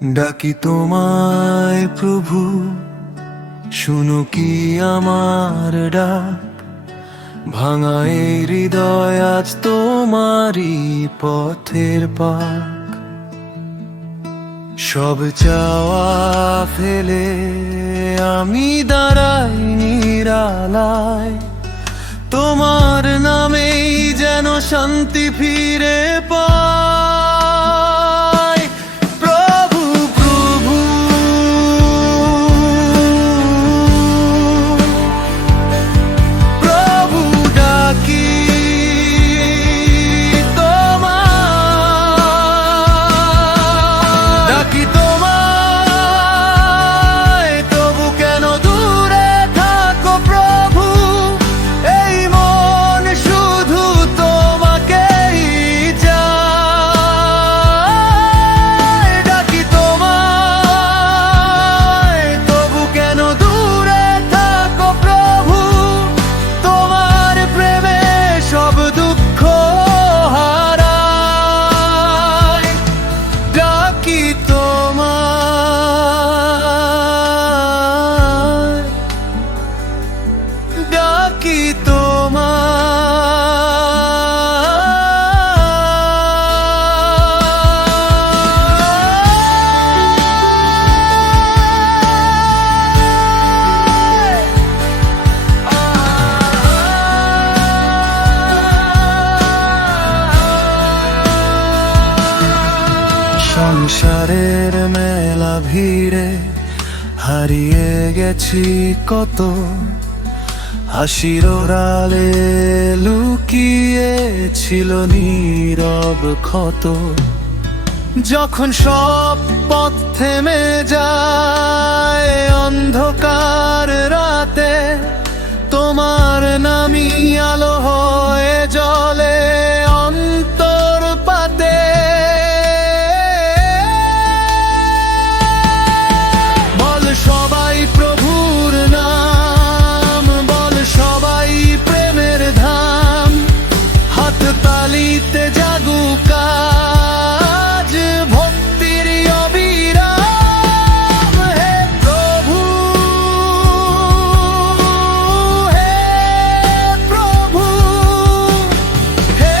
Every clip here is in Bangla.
ডাকি তোমায় প্রভু, শুনো কি আমার ডাক। ভাঙা এই হৃদয় আজ তোমারই পথের পাক। সব চাওয়া ফেলে আমি দাঁড়াই নিরালায়, তোমার নামেই যেন শান্তি ফিরে পাই। প্রভু প্রভু প্রভু ডাকি তোমায়, ডাকি তোমায়, তবু কেন দূরে থাকো প্রভু। এই মন শুধু তোমাকেই চায়। ডাকি তোমায়, তবু কেন দূরে থাকো প্রভু। তোমার প্রেমে সব দুঃখ হারায়। ডাকি তোমায়, ডাকি সংসারের মেলা ভিড়ে হারিয়ে গেছি কত। হাসির ওড়ালে লুকিয়ে ছিল নীরব ক্ষত। যখন সব পথ থেমে যায় অন্ধকার রাতে, তোমার নামই আলো হয়ে জ্বলে অন্তর পাতে। বল সবাই প্রভুর নাম, বল সবাই প্রেমের ধাম। হাত তালিতে জাগুক আজ ভক্তির অবিরাম। হে প্রভু, হে প্রভু, হে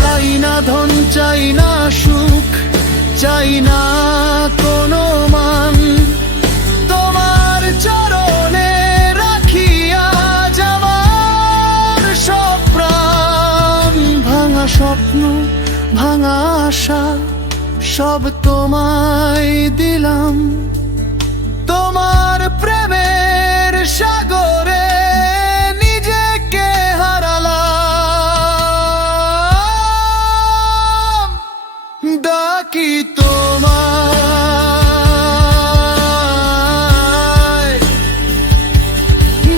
চাই না ধন, চাই না সুখ, চাই না কোনো মান। তোমার চরণে রাখিয়া যাবার সব প্রাণ। ভাঙা স্বপ্ন, ভাঙা আশা সব তোমায় দিলাম। তোমার প্রেমের সাগরে নিজেকে হারালাম। ডাকি তোমায়,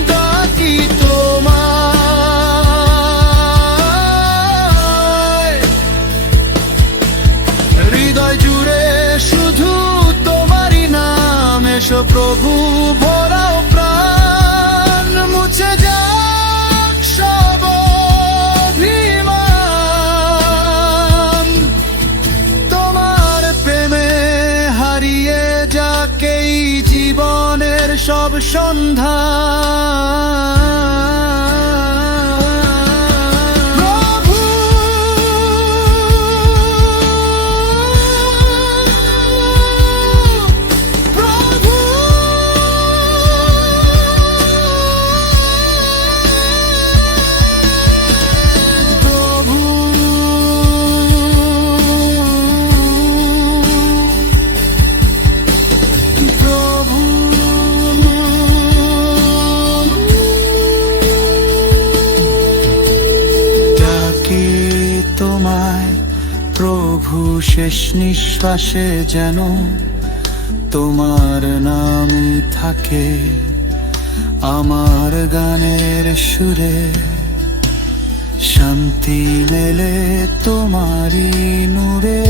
ডাকি তোমায়, হৃদয় জুড়ে শুধু তোমারই নাম। এসো প্রভু, ভরাও প্রাণ, মুছে যাক সব অভিমান। তোমার প্রেমে হারিয়ে যাক এই জীবনের সব সন্ধান। প্রভু, প্রভু, প্রভু, প্রভু। ডাকি তোমায় প্রভু, শেষ নিঃশ্বাসে যেন তোমার নামই থাকে আমার গানের সুরে। শান্তি মেলে তোমারই নূরে।